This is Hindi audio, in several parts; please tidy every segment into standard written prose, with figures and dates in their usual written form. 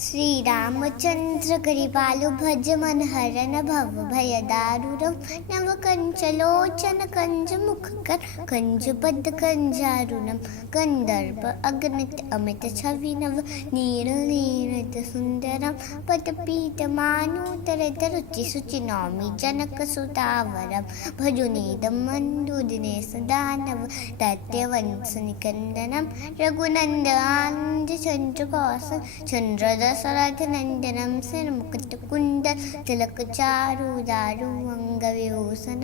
श्रीरामचन्द्र कृपालु भज मन हरन भव भयदारुरम नव कंचलोचन कंज मुखकर कंजबद्ध कंजारुणम कंदर्प अगणित अमित छवि नव नील नीरद सुंदरम पदपीत मानुतरत रुचि सुचि नौमि जनक सुतावरम भजुनीदम मंदुदिनेश दानव तत्यवंश निकंदनम रघुनंदन चंद्र कौसल चंद्र दशरथ नंदनम सिरमुकुट कुंडल तिलक चारु दारु अंग विभूषण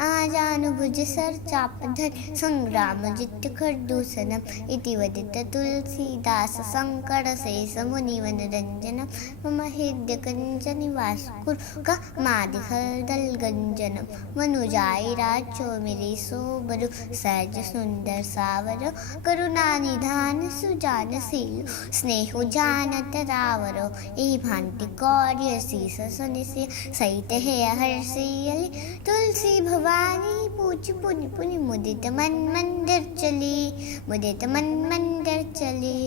आजानुभुज सर चापधर संग्राम जित खरदूषणम इति वदित तुलसीदास शंकर शेष मुनिवन रंजनम मम हृदय कंज निवास कुरु मादिहल गंजनम मनुजाई राजो मिली सोबरु सहज सुंदर सावर करुणा निधान सुजान शील स्नेह जानत रावरो ए भांति गौर्य शीस सुनिसे सहित है हर्षियली तुलसी भवानी पूज पुनि पुनि मुदित मन मंदिर चली मुदित मन मंदिर चली।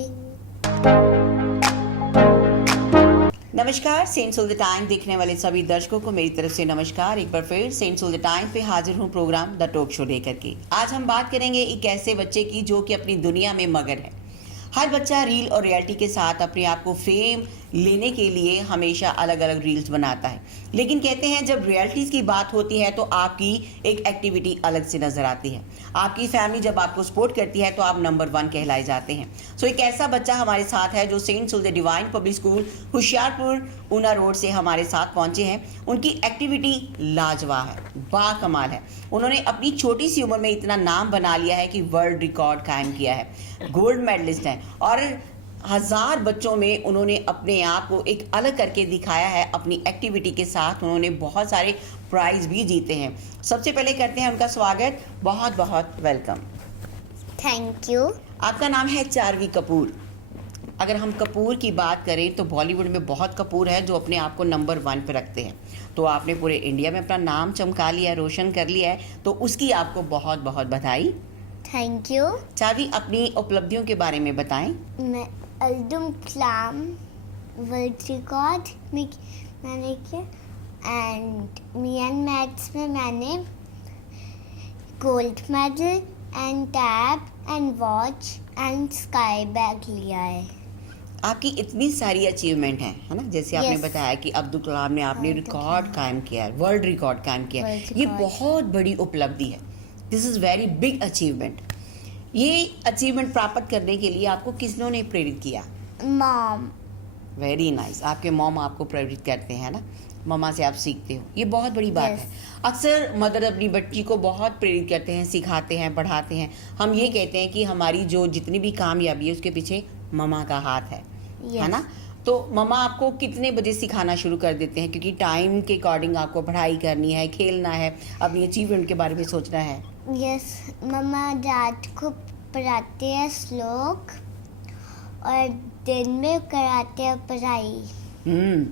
नमस्कार, सेंट्स ऑफ द टाइम देखने वाले सभी दर्शकों को मेरी तरफ से नमस्कार। एक बार फिर सेंट्स ऑफ द टाइम पे हाजिर हूँ प्रोग्राम द टॉक शो लेकर के। आज हम बात करेंगे एक ऐसे बच्चे की जो कि अपनी दुनिया में मगन है। हर बच्चा रील और रियलिटी के साथ अपने आप को फेम लेने के लिए हमेशा अलग अलग रील्स बनाता है, लेकिन कहते हैं जब रियलिटीज़ की बात होती है तो आपकी एक एक्टिविटी अलग से नज़र आती है। आपकी फैमिली जब आपको सपोर्ट करती है तो आप नंबर 1 कहलाए जाते हैं। सो एक ऐसा बच्चा हमारे साथ है जो Saints of the Divine Public School Hoshiarpur Una road से हमारे साथ पहुंचे हैं। उनकी एक्टिविटी लाजवाब है, बाकमाल है। उन्होंने अपनी छोटी सी उम्र में इतना नाम बना लिया है कि वर्ल्ड रिकॉर्ड कायम किया है। गोल्ड मेडलिस्ट हैं और 1000 बच्चों में उन्होंने अपने आप को एक अलग करके दिखाया है। अपनी एक्टिविटी के साथ उन्होंने बहुत सारे प्राइज भी जीते हैं। सबसे पहले करते हैं उनका स्वागत। बहुत बहुत वेलकम। Thank you. आपका नाम है चारवी कपूर। अगर हम कपूर की बात करें तो बॉलीवुड में बहुत कपूर है जो अपने आप को नंबर 1 पे रखते हैं। तो आपने पूरे इंडिया में अपना नाम चमका लिया, रोशन कर लिया है, तो उसकी आपको बहुत बहुत बधाई। Thank you. चारवी, अपनी उपलब्धियों के बारे में बताएं। मैं अल्दुम क्लाम वर्ल्ड रिकॉर्ड में मैंने किया एंड मियन मैथ्स में मैंने gold medal and tab and watch and sky bag लिया है। आपकी इतनी सारी अचीवमेंट हैं, है ना? जैसे आपने Yes. बताया कि अब्दुल कलाम ने आपने रिकॉर्ड कायम किया है, वर्ल्ड रिकॉर्ड कायम किया है। ये बहुत बड़ी उपलब्धि है। This is very big achievement. ये अचीवमेंट प्राप्त करने के लिए आपको किसने प्रेरित किया? मॉम। Very nice. आपके मॉम आपको प्रेरित करते हैं ना, मम्मा से आप सीखते हो, ये बहुत बड़ी बात है। अक्सर मदर अपनी बच्ची को बहुत प्रेरित करते हैं, सिखाते हैं, पढ़ाते हैं। हम ये कहते हैं कि हमारी जो जितनी भी कामयाबी है उसके पीछे मम्मा का हाथ है ना? तो मम्मा आपको कितने बजे सिखाना शुरू कर देते हैं? क्योंकि टाइम के अकॉर्डिंग आपको पढ़ाई करनी है, खेलना है, अपनी अचीवमेंट के बारे में सोचना है। यस, मम्मा रात को पढ़ाते हैं श्लोक और दिन में कराते हैं पढ़ाई।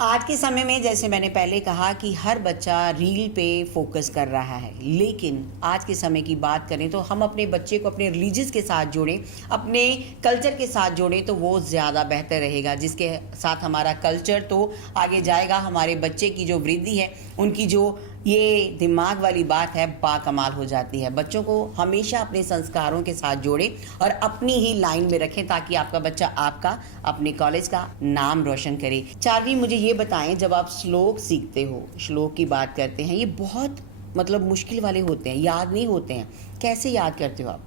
आज के समय में जैसे मैंने पहले कहा कि हर बच्चा रील पे फोकस कर रहा है, लेकिन आज के समय की बात करें तो हम अपने बच्चे को अपने रिलीजियस के साथ जोड़ें, अपने कल्चर के साथ जोड़ें तो वो ज़्यादा बेहतर रहेगा। जिसके साथ हमारा कल्चर तो आगे जाएगा, हमारे बच्चे की जो वृद्धि है, उनकी जो ये दिमाग वाली बात है, बाकमाल हो जाती है। बच्चों को हमेशा अपने संस्कारों के साथ जोड़ें और अपनी ही लाइन में रखें ताकि आपका बच्चा आपका अपने कॉलेज का नाम रोशन करे। चारवी, मुझे ये बताएं, जब आप श्लोक सीखते हो, श्लोक की बात करते हैं, ये बहुत मतलब मुश्किल वाले होते हैं, याद नहीं होते हैं, कैसे याद करते हो आप?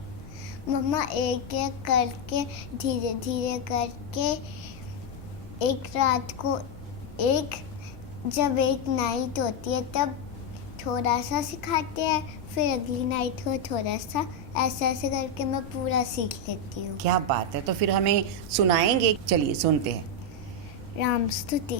मम्मा एक एक करके धीरे धीरे करके एक रात को जब एक नाइट होती है तब थोड़ा सा सिखाते हैं, फिर अगली नाइट को थोड़ा सा, ऐसे ऐसे करके मैं पूरा सीख लेती हूँ। क्या बात है। तो फिर हमें सुनाएंगे? चलिए सुनते हैं। राम स्तुति।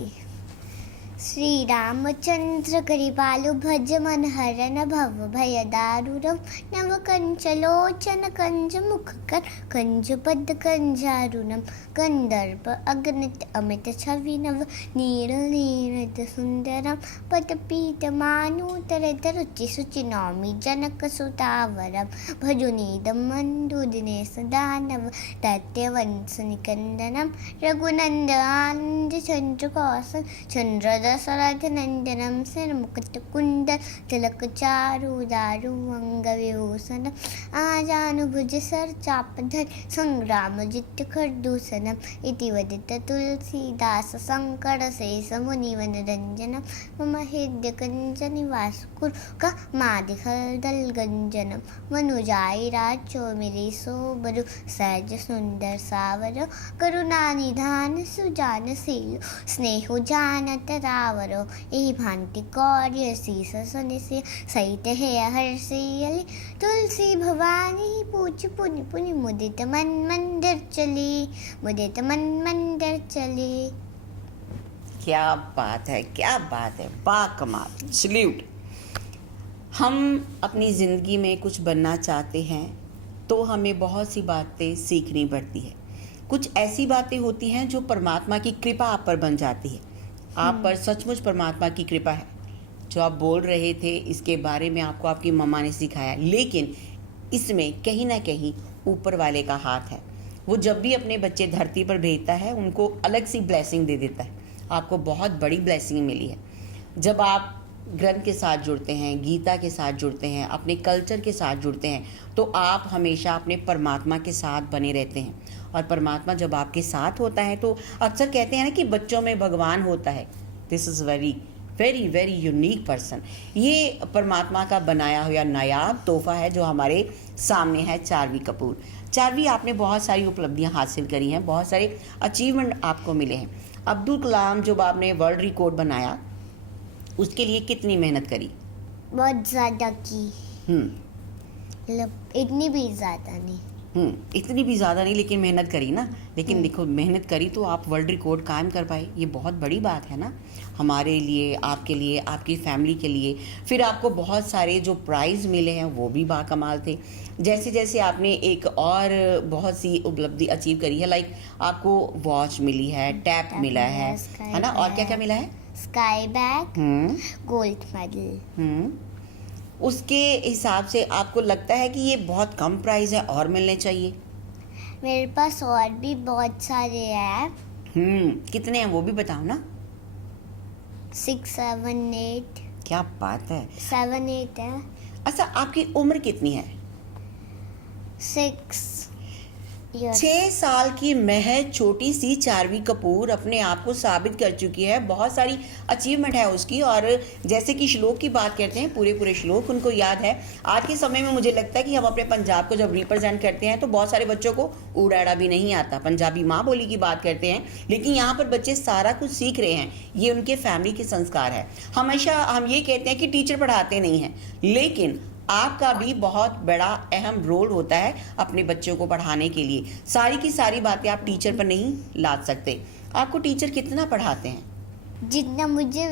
श्री रामचंद्र कृपालु भज मन हरन भव भय दारुरम नव कंचलोचन कंज मुख कर कंज पद कंजारुणम कंदर्प अग्नित अमित छवि नव नील नीरद सुंदरम पद पीत मानुतरत रुचि सुचि नौमि जनक सुतावरम भजुनीदम मंदुदिनेश दानव दैत्यवंश निकंदनम रघुनंद आनंद चंद्र कौसल चंद्र दशरथ नंदनम सिर मुकुट कुंडल तिलक चारु दारु अंग विभूषण आजानुभुज सर चापधर संग्राम जित खरदूषणम इति वदित तुलसीदास शंकर शेष मुनिवन रंजनम मम हृदय कंज निवास कुरु का मादिखल गंजनम मनुजाई राजो मेरी सोबरु सहज सुंदर सावरो करुणा निधान सुजान शील स्नेहो जानत रावरो एहि भांति कौर्य शीस सुनिसे सहित है हर्षियली तुलसी भवानी पूज पुनि पुनि मुदित मन मंदिर चली मुदित मन मंदिर चली। क्या बात है, क्या बात है, बाकमाल, सल्यूट। हम अपनी ज़िंदगी में कुछ बनना चाहते हैं तो हमें बहुत सी बातें सीखनी पड़ती है। कुछ ऐसी बातें होती हैं जो परमात्मा की कृपा आप पर बन जाती है। आप पर सचमुच परमात्मा की कृपा है। जो आप बोल रहे थे इसके बारे में आपको आपकी मम्मा ने सिखाया, लेकिन इसमें कहीं ना कहीं ऊपर वाले का हाथ है। वो जब भी अपने बच्चे धरती पर भेजता है उनको अलग सी ब्लेसिंग दे देता है। आपको बहुत बड़ी ब्लेसिंग मिली है। जब आप ग्रंथ के साथ जुड़ते हैं, गीता के साथ जुड़ते हैं, अपने कल्चर के साथ जुड़ते हैं, तो आप हमेशा अपने परमात्मा के साथ बने रहते हैं। और परमात्मा जब आपके साथ होता है तो अक्सर कहते हैं ना कि बच्चों में भगवान होता है। This is very very very unique person. ये परमात्मा का बनाया हुआ नायाब तोहफा है जो हमारे सामने है। चार्वी कपूर, चार्वी, आपने बहुत सारी उपलब्धियां हासिल करी हैं, बहुत सारे अचीवमेंट आपको मिले हैं। अब्दुल कलाम जब आपने वर्ल्ड रिकॉर्ड बनाया उसके लिए कितनी मेहनत करी? बहुत ज़्यादा की, मतलब इतनी भी ज़्यादा नहीं। इतनी भी ज़्यादा नहीं, लेकिन मेहनत करी ना। लेकिन देखो, मेहनत करी तो आप वर्ल्ड रिकॉर्ड कायम कर पाए। ये बहुत बड़ी बात है ना, हमारे लिए, आपके लिए, आपकी फैमिली के लिए। फिर आपको बहुत सारे जो प्राइज़ मिले हैं वो भी बाकमाल थे। जैसे जैसे आपने एक और बहुत सी उपलब्धि अचीव करी है, लाइक आपको वॉच मिली है, टैब मिला है ना, और क्या क्या मिला है? Sky bag, gold medal. उसके हिसाब से आपको लगता है कि ये बहुत कम प्राइस है और मिलने चाहिए? मेरे पास और भी बहुत सारे हैं। कितने हैं वो भी बताओ ना। 6, 7, 8। क्या बात है, 7, 8 है। अच्छा, आपकी उम्र कितनी है? 6 years। 6 साल की महज छोटी सी चार्वी कपूर अपने आप को साबित कर चुकी है। बहुत सारी अचीवमेंट है उसकी। और जैसे कि श्लोक की बात करते हैं, पूरे श्लोक उनको याद है। आज के समय में मुझे लगता है कि हम अपने पंजाब को जब रिप्रेजेंट करते हैं तो बहुत सारे बच्चों को उड़ाड़ा भी नहीं आता। पंजाबी माँ बोली की बात करते हैं, लेकिन यहाँ पर बच्चे सारा कुछ सीख रहे हैं। ये उनके फैमिली के संस्कार है। हमेशा हम ये कहते हैं कि टीचर पढ़ाते नहीं हैं, लेकिन आपका भी बहुत बड़ा अहम रोल होता है अपने बच्चों को पढ़ाने के लिए। सारी की सारी बातें आप टीचर पर नहीं लाद सकते। आपको टीचर कितना पढ़ाते हैं? जितना मुझे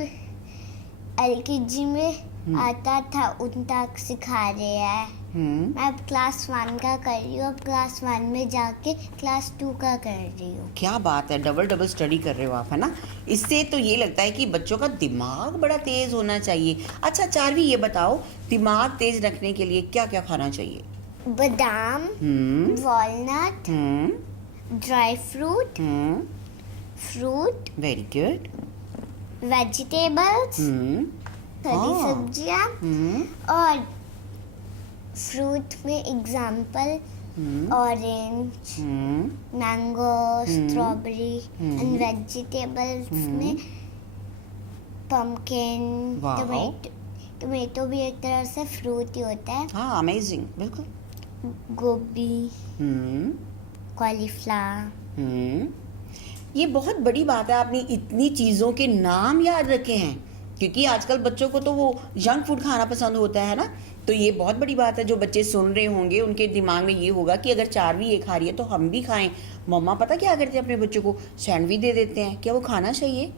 LKG में आता था उतना तक सिखा रहे हैं। मैं अब क्लास 1 का कर रही हूँ, अब क्लास 1 में जाके क्लास 2 का कर रही हूँ। क्या बात है, डबल स्टडी कर रहे हो आप, है ना। इससे तो ये लगता है कि बच्चों का दिमाग बड़ा तेज होना चाहिए। अच्छा चार्वी, ये बताओ, दिमाग तेज रखने के लिए क्या क्या खाना चाहिए? बादाम, walnut, dry fruit, fruit, very good, vegetables, हरी सब्जियाँ, और फ्रूट में example orange, mango, strawberry, and vegetables में पम्पकिन, टोमेटो भी एक तरह से फ्रूट ही होता है। हाँ, अमेजिंग, बिल्कुल। गोभी, कॉलीफ्लावर। ये बहुत बड़ी बात है, आपने इतनी चीज़ों के नाम याद रखे हैं, क्योंकि आजकल बच्चों को तो वो जंक फूड खाना पसंद होता है ना। तो ये बहुत बड़ी बात है। जो बच्चे सुन रहे होंगे उनके दिमाग में ये होगा कि अगर चार्वी ये खा रही है तो हम भी खाएं। मम्मा पता क्या करते हैं, अपने बच्चों को सैंडविच दे देते हैं। क्या वो खाना चाहिए?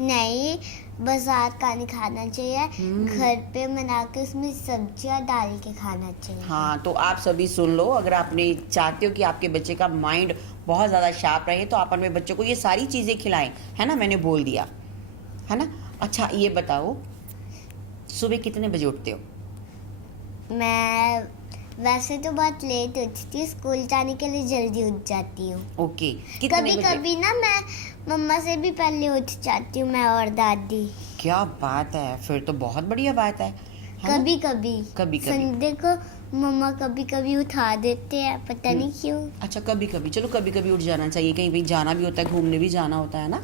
नहीं, बाजार का नहीं खाना चाहिए, घर पे बना के उसमें सब्जियां डाल के खाना चाहिए। हाँ, तो आप सभी सुन लो, अगर आपने चाहते हो कि आपके बच्चे का माइंड बहुत ज़्यादा शार्प रहे तो आप अपने बच्चों को ये सारी चीज़ें खिलाएं, है ना, मैंने बोल दिया, है ना। अच्छा ये बताओ, सुबह कितने बजे उठते हो? मैं वैसे तो बहुत लेट उठती हूँ, स्कूल जाने के लिए जल्दी उठ जाती हूँ। ओके, कितने कभी बजे? कभी ना मैं मम्मा से भी पहले उठ जाती हूँ, मैं और दादी। क्या बात है, फिर तो बहुत बढ़िया बात है ना? कभी कभी कभी-कभी। संडे को मम्मा कभी कभी उठा देते हैं, पता नहीं क्यों। अच्छा, कभी कभी, चलो कभी कभी उठ जाना चाहिए, कहीं भी जाना भी होता है, घूमने भी जाना होता है ना,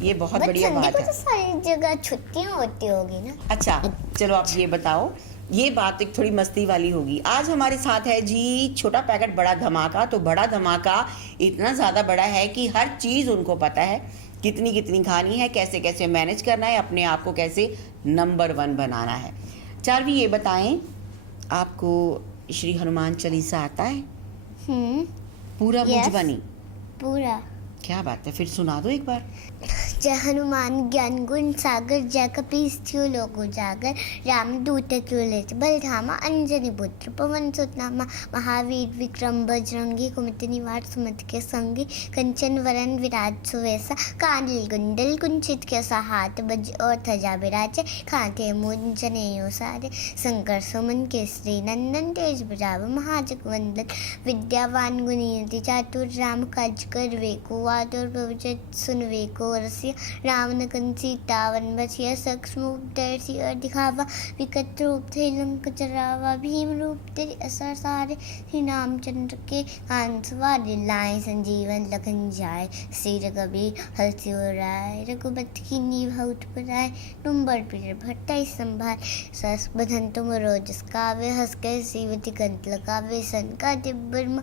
ये बहुत बट बढ़िया संडे बात को है। तो सारी जगह छुट्टियां होती होगी ना। अच्छा चलो आप ये बताओ, ये बात एक थोड़ी मस्ती वाली होगी। आज हमारे साथ है जी छोटा पैकेट बड़ा धमाका। तो बड़ा धमाका इतना ज़्यादा बड़ा है कि हर चीज़ उनको पता है, कितनी कितनी खानी है, कैसे कैसे मैनेज करना है, अपने आप को कैसे नंबर 1 बनाना है। चारवी ये बताएं, आपको श्री हनुमान चालीसा आता है पूरा? Yes. मुझबनी पूरा। क्या बात है, फिर सुना दो एक बार। जय हनुमान ज्ञान गुण सागर, जय कपीस थियो लोक उजागर, राम दूत तुल्य बलधामा, अंजनी पुत्र पवन सुत नामा, महावीर विक्रम बजरंगी, कुमति निवार सुमति के संगी, कंचन वरन विराज सुवेसा, कांडल कुंडल कुंचित केसा, हाथ बज और ध्वजा बिराजे, कांधे मूंज जनेऊ सारे, शंकर सुमन केसरी नंदन, तेज प्रताप महाजगवंदन, विद्यावान गुणियति चातुर, राम काज करवे को आतुर, प्रवचन सुनवे को रसिया, रावण सीता वन बसिया, सूक्ष्म दर्शी और दिखावा, विकट रूप थे लंक जरावा, भीम रूप तेरे असर सारे, श्री रामचंद्र के कान सवारे, लाए संजीवन लखन जाए, श्री रघुबीर हरषि राय, रघुपति की नीव बहुत पुराय, तुम बड़ पीर भट्टाई संभाल, सस बधन तुम रोजस कावे, हंस के सीवति कंत लगावे, सन का दिब्बर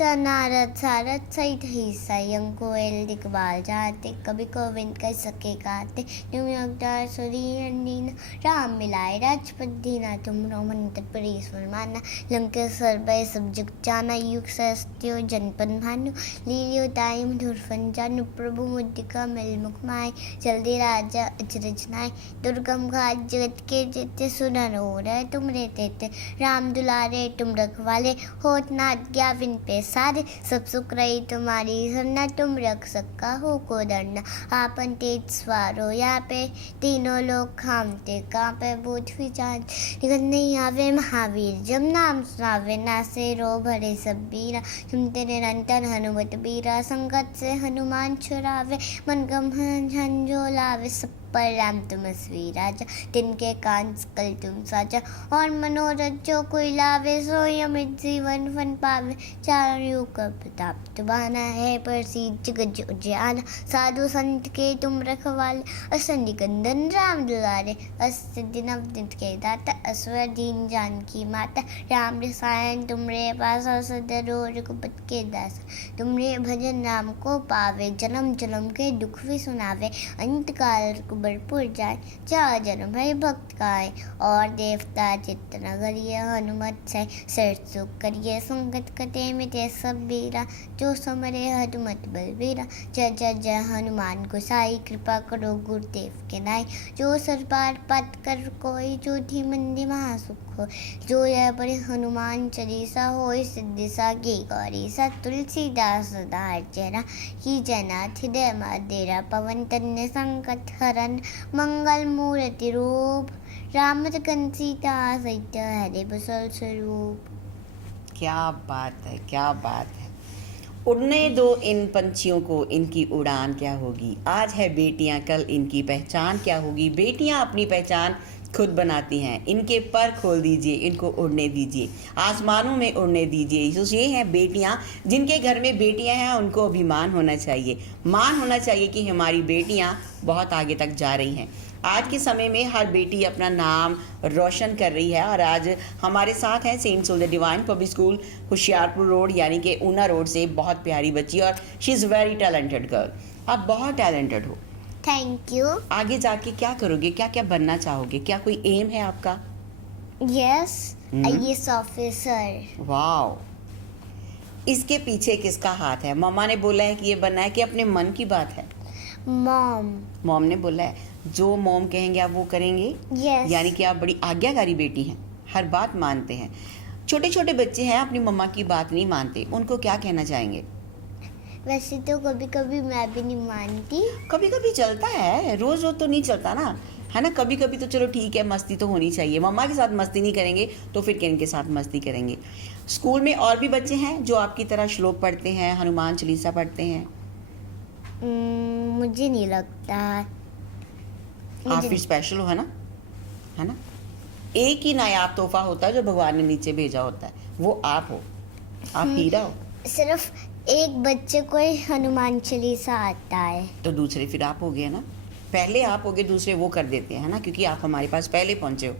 नारद सारद सहित ही संयम कोयल दिखबाल जाते, कभी गोविंद कर सके गाते, तुम योगदार सुरी राम मिलाए राजपद दीना, तुम रोमन तत्परीश्वर माना, लंकेश्वर भय सब जुग जाना, युग सहस्त्यो जनपन भानु, लीलियो ताई मधुर फन जानु, प्रभु मुद्रिका मिल मुख माय, जल्दी राजा अचरज नाय, दुर्गम घाट जगत के जेते, सुनर हो रहे तुम रे तेते, राम दुलारे तुम रखवाले, होत ना आज्ञा विन पे सारे, सब सुख रही तुम्हारी सरना, तुम रख सका हो को डरना, आपन तेज स्वारो यहाँ पे, तीनों लोग खामते कांपे, बूझ विचार निकल नहीं आवे, महावीर जब नाम सुनावे, नासे रो भरे सब बीरा, सुनते निरंतर हनुमत बीरा, संकट से हनुमान छुड़ावे, मन गम झंझो लावे, सब पर राम तुम श्री राजा, तिनके कान सकल तुम साजा, और मनोरथ जो कोई लावे, सोई अमित जीवन फन पावे, चारों युग का प्रताप तुम्हारा है, प्रसिद्ध जगत उजियारा, साधु संत के तुम रखवाले, असंधि कंदन राम दुलारे, अष्टसिद्धि नवनिधि के दाता, असवर दीन जानकी माता, राम रसायन तुमरे पास, सदरो रघुपति के दास, तुमरे भजन राम को पावे, जन्म जन्म के दुख भी सुनावे, अंत काल भरपूर जाए, जा जन्म भय भक्त गाय, और देवता चित्त न करिए, हनुमत से सिर सुख करिए, संकट कटे मिटे सब बीरा, जो समरे हनुमत बलबीरा, जय जय जय हनुमान गोसाई, कृपा करो गुरुदेव के नाई, जो सर पार पत कर कोई, जो धी मंदी महासुख हो, जो यह बड़े हनुमान चालीसा होय, सिद्धि सागी गौरी सा, तुलसीदास सदा चेहरा, की जनाथ हृदय मादेरा, पवन तन्य संकट हरन, मंगल मूर्ति रूप, राम सीता सहित हरे बसल स्वरूप। क्या बात है, क्या बात है। उड़ने दो इन पंछियों को, इनकी उड़ान क्या होगी। आज है बेटियां, कल इनकी पहचान क्या होगी। बेटियां अपनी पहचान खुद बनाती हैं, इनके पर खोल दीजिए, इनको उड़ने दीजिए, आसमानों में उड़ने दीजिए। तो ये हैं बेटियां, जिनके घर में बेटियां हैं उनको अभिमान होना चाहिए, मान होना चाहिए कि हमारी बेटियां बहुत आगे तक जा रही हैं। आज के समय में हर बेटी अपना नाम रोशन कर रही है। और आज हमारे साथ हैं Saint Soul the Divine Public School Hoshiarpur road, यानी कि ऊना रोड से बहुत प्यारी बच्ची, और she is very talented girl. आप बहुत टैलेंटेड हो। Thank you. आगे जाके क्या करोगे, क्या क्या बनना चाहोगे, क्या कोई एम है आपका? Yes, IAS officer. वाओ, इसके पीछे किसका हाथ है? मम्मा ने बोला है कि ये बनना है, कि अपने मन की बात है? मॉम। मॉम ने बोला है, जो मॉम कहेंगे आप वो करेंगे। यस। यानी कि आप बड़ी आज्ञाकारी बेटी हैं, हर बात मानते हैं। छोटे छोटे बच्चे हैं, अपनी मम्मा की बात नहीं मानते, उनको क्या कहना चाहेंगे? वैसे तो कभी कभी मैं भी नहीं मानती। कभी कभी चलता है, रोज रोज तो नहीं चलता ना, है ना। कभी कभी तो चलो ठीक है, मस्ती तो होनी चाहिए। मम्मा के साथ मस्ती नहीं करेंगे तो फिर किन के साथ मस्ती करेंगे? स्कूल में और भी बच्चे हैं जो आपकी तरह श्लोक पढ़ते हैं, हनुमान चालीसा पढ़ते हैं? मुझे नहीं लगता। आप फिर स्पेशल हो, है ना, है ना। एक ही नायाब तोहफा होता है जो भगवान ने नीचे भेजा होता है, वो आप हो, आप हीरा हो। सिर्फ एक बच्चे को ही हनुमान चालीसा आता है। तो दूसरे फिर आप हो गए ना, पहले आप हो गए, दूसरे वो कर देते हैं, है ना, क्योंकि आप हमारे पास पहले पहुंचे हो।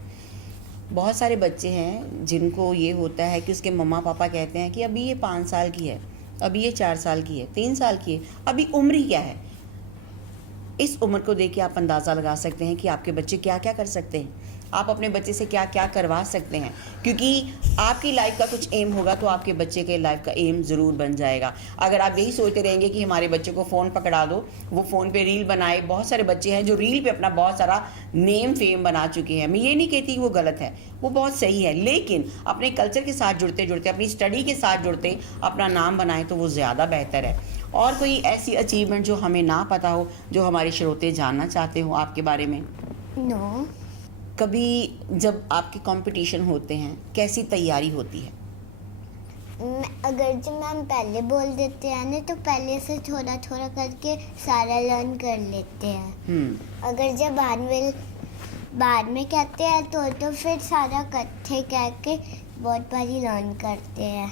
बहुत सारे बच्चे हैं जिनको ये होता है कि उसके मम्मा पापा कहते हैं कि अभी ये 5 साल की है, अभी ये 4 साल की है, 3 साल की है, अभी उम्र ही क्या है। इस उम्र को देख के आप अंदाज़ा लगा सकते हैं कि आपके बच्चे क्या क्या कर सकते हैं, आप अपने बच्चे से क्या क्या करवा सकते हैं। क्योंकि आपकी लाइफ का कुछ एम होगा तो आपके बच्चे के लाइफ का एम ज़रूर बन जाएगा। अगर आप यही सोचते रहेंगे कि हमारे बच्चे को फ़ोन पकड़ा दो, वो फ़ोन पे रील बनाए, बहुत सारे बच्चे हैं जो रील पे अपना बहुत सारा नेम फेम बना चुके हैं। मैं ये नहीं कहती कि वो गलत है, वो बहुत सही है, लेकिन अपने कल्चर के साथ जुड़ते जुड़ते, अपनी स्टडी के साथ जुड़ते अपना नाम बनाए तो वो ज़्यादा बेहतर है। और कोई ऐसी अचीवमेंट जो हमें ना पता हो, जो हमारे श्रोते जानना चाहते हो आपके बारे में? नो। कभी जब आपके कंपटीशन होते हैं, कैसी तैयारी होती है? अगर जब मैम पहले बोल देते हैं ना तो पहले से थोड़ा थोड़ा करके सारा लर्न कर लेते हैं। अगर जब बाद में कहते हैं तो फिर सारा इकट्ठे कह के बहुत बारी लर्न करते हैं।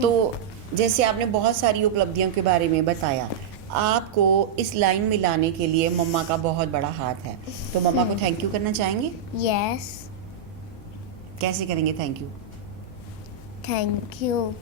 तो जैसे आपने बहुत सारी उपलब्धियों के बारे में बताया, आपको इस लाइन में लाने के लिए मम्मा का बहुत बड़ा हाथ है, तो मम्मा को थैंक यू करना चाहेंगे? यस। कैसे करेंगे थैंक यू? Thank you.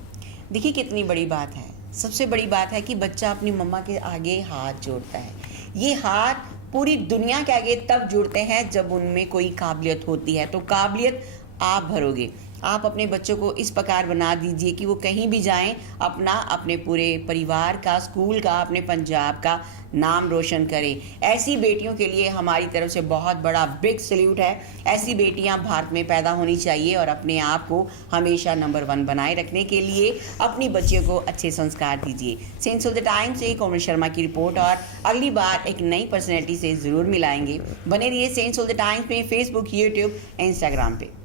देखिए कितनी बड़ी बात है। सबसे बड़ी बात है कि बच्चा अपनी मम्मा के आगे हाथ जोड़ता है। ये हाथ पूरी दुनिया के आगे तब जुड़ते हैं जब उनमें कोई काबिलियत होती है, तो काबिलियत आप भरोगे। आप अपने बच्चों को इस प्रकार बना दीजिए कि वो कहीं भी जाएं, अपने पूरे परिवार का, स्कूल का, अपने पंजाब का नाम रोशन करें। ऐसी बेटियों के लिए हमारी तरफ से बहुत बड़ा बिग सैल्यूट है। ऐसी बेटियां भारत में पैदा होनी चाहिए और अपने आप को हमेशा नंबर 1 बनाए रखने के लिए अपनी बच्चियों को अच्छे संस्कार दीजिए। सेंस ऑफ द टाइम से कोमल शर्मा की रिपोर्ट, और अगली बार एक नई पर्सनैलिटी से ज़रूर मिलाएंगे। बने रहिए सेंस ऑफ द टाइम्स में, फेसबुक, यूट्यूब, इंस्टाग्राम पे।